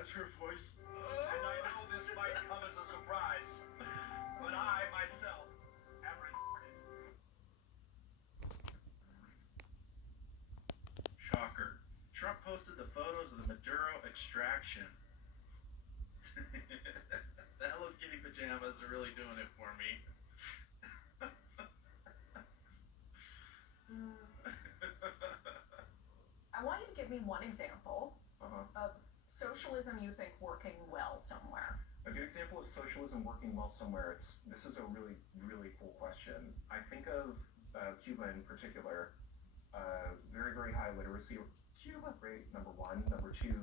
as her voice. And I know this might come as a surprise, but I myself am retarded. Shocker. Trump posted the photos of the Maduro extraction. The Hello Kitty pajamas are really doing it for me. I want you to give me one example of socialism you think working well somewhere. A good example of socialism working well somewhere, this is a really, really cool question. I think of Cuba in particular, very, very high literacy. Cuba, great, number one. Number two,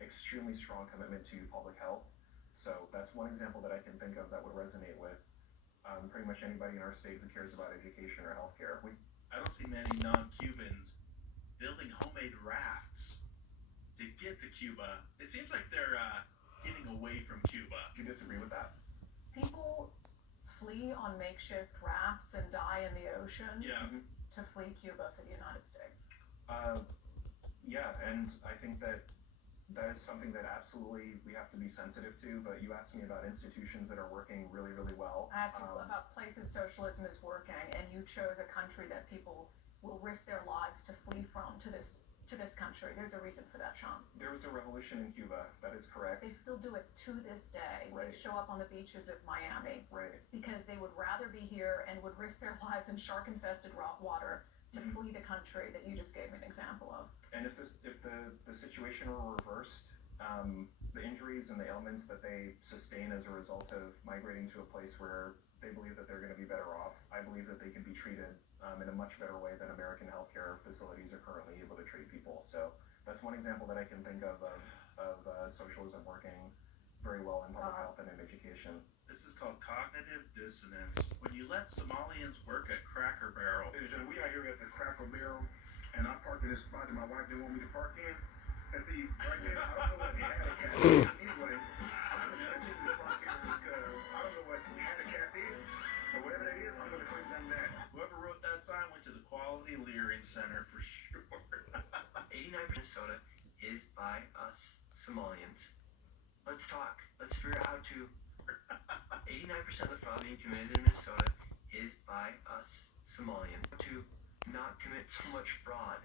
extremely strong commitment to public health. So that's one example that I can think of that would resonate with pretty much anybody in our state who cares about education or healthcare. I don't see many non-Cubans building homemade rafts to get to Cuba. It seems like they're getting away from Cuba. Do you disagree with that? People flee on makeshift rafts and die in the ocean to flee Cuba for the United States. Yeah, and I think that is something that absolutely we have to be sensitive to, but you asked me about institutions that are working really, really well. I asked you about places socialism is working, and you chose a country that people will risk their lives to flee from to this country. There's a reason for that, Sean. There was a revolution in Cuba, that is correct. They still do it to this day. Right. They show up on the beaches of Miami. Right. Because they would rather be here and would risk their lives in shark-infested water to flee the country that you just gave me an example of. And if the situation were reversed, the injuries and the ailments that they sustain as a result of migrating to a place where they believe that they're going to be better off, I believe that they can be treated in a much better way than American healthcare facilities are currently able to treat people. So that's one example that I can think of socialism working very well in public health and in education. This is called cognitive dissonance. When you let Somalians work at Cracker Barrel. We are here at the Cracker Barrel, and I parked in this spot that my wife didn't want me to park in. And see, right there, I don't know what the handicap is. Anyway, I'm going to continue to park here because I don't know what the handicap is, but whatever it is, I'm going to claim them that. Whoever wrote that sign went to the Quality Learing Center for sure. 89% Minnesota is by us Somalians. Let's talk. Let's figure out how to. 89% of the fraud being committed in Minnesota is by us Somalians. To not commit so much fraud.